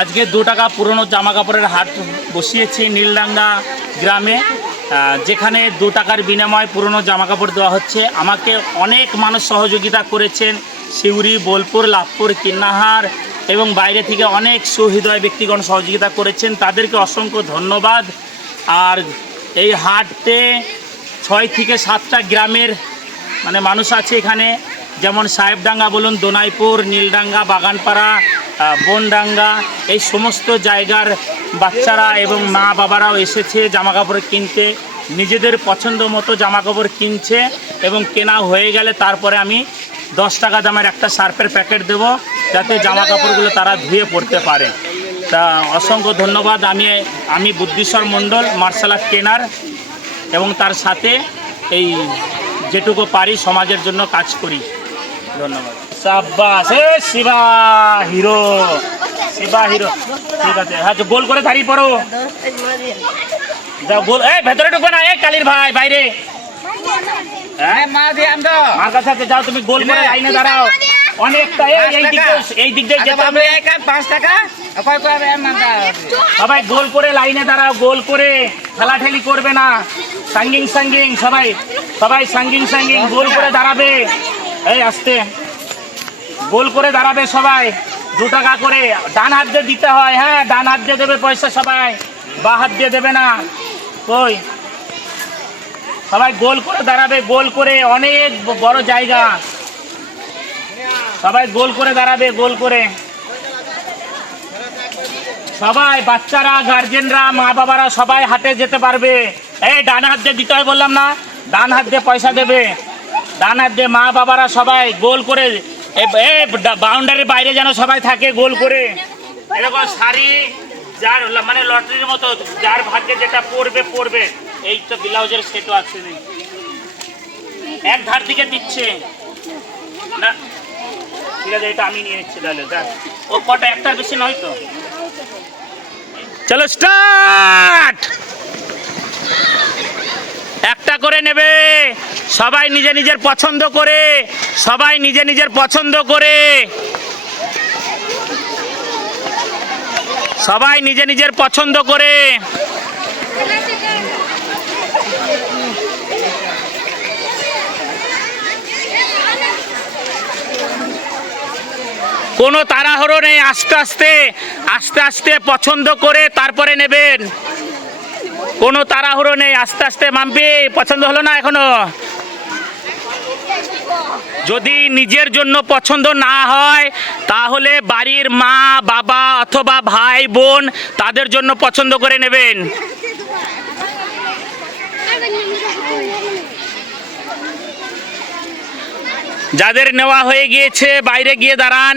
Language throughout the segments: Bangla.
আজকে দু টাকা পুরনো জামা কাপড়ের হাট বসিয়েছি নীলডাঙ্গা গ্রামে যেখানে দু টাকার বিনিময়ে পুরনো জামা কাপড় দেওয়া হচ্ছে আমাকে অনেক মানুষ সহযোগিতা করেছেন সিউড়ি বোলপুর লাভপুর কিন্নাহার এবং বাইরে থেকে অনেক সুহৃদয় ব্যক্তিগণ সহযোগিতা করেছেন তাদেরকে অসংখ্য ধন্যবাদ আর এই হাটতে ছয় থেকে সাতটা গ্রামের মানে মানুষ আছে এখানে যেমন সাহেবডাঙ্গা বলুন দোনাইপুর নীলডাঙ্গা বাগানপাড়া বনডাঙ্গা এই সমস্ত জায়গার বাচ্চারা এবং মা বাবারাও এসেছে জামা কাপড় কিনতে নিজেদের পছন্দ মতো জামা কাপড় কিনছে এবং কেনা হয়ে গেলে তারপরে আমি দশ টাকা দামের একটা সার্ফের প্যাকেট দেব যাতে জামা কাপড়গুলো তারা ধুয়ে পড়তে পারে তা অসংখ্য ধন্যবাদ আমি আমি Buddhishwar Mondal martial art trainer এবং তার সাথে এই যেটুকু পারি সমাজের জন্য কাজ করি হ্যাঁ, গোল করে দাঁড়িয়ে পড়ো গোল এই ভেতরে ঢুকবে না এই কালির ভাই বাইরে হ্যাঁ? যাও তুমি গোল করে লাইনে দাঁড়াও মানে অনেকটা এই দিক এই দিক দিয়ে আচ্ছা, পাঁচ টাকা সবাই গোল করে লাইনে দাঁড়াও গোল করে ঠেলাঠেলি করবে না সাঙ্গিং সাঙ্গিং সবাই সবাই সাঙ্গিং সাঙ্গিং গোল করে দাঁড়াবে এই আসতে গোল করে দাঁড়াবে সবাই দু টাকা করে ডান হাত দিয়ে দিতে হয় হ্যাঁ ডান হাত দিয়ে দেবে পয়সা সবাই বা হাত দিয়ে দেবে না কই সবাই গোল করে দাঁড়াবে গোল করে অনেক বড় জায়গা সবাই গোল করে দাঁড়াবে গোল করে সবাই বাচ্চারা গার্জেনরা মা বাবারা সবাই হাতে যেতে পারবে এই ডান হাত দিয়ে দিতে হয় বললাম না ডান হাত দিয়ে পয়সা দেবে ডানার যে মা বাবারা সবাই গোল করে বাউন্ডারির বাইরে যেন সবাই থাকে গোল করে এরকম শাড়ি যার মানে লটারির মতো যার ভাগ্যে যেটা পড়বে পড়বে এই তো ব্লাউজের সেটও আছে এক ধার দিকে দিচ্ছে না ঠিক আছে এটা আমি নিয়ে নিচ্ছি তাহলে ও কটা একটার বেশি নয় তো চলো স্টার্ট একটা করে নেবে সবাই নিজে নিজের পছন্দ করে সবাই নিজে নিজের পছন্দ করে সবাই নিজে নিজের পছন্দ করে কোনো তাড়াহুড়ো নেই আস্তে আস্তে আস্তে আস্তে পছন্দ করে তারপরে নেবেন কোনো তাড়াহুড়ো নেই আস্তে আস্তে মাম্পি পছন্দ হলো না এখনো যদি নিজের জন্য পছন্দ না হয় তাহলে বাড়ির মা বাবা অথবা ভাই বোন তাদের জন্য পছন্দ করে নেবেন যাদের নেওয়া হয়ে গিয়েছে বাইরে গিয়ে দাঁড়ান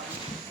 মাটি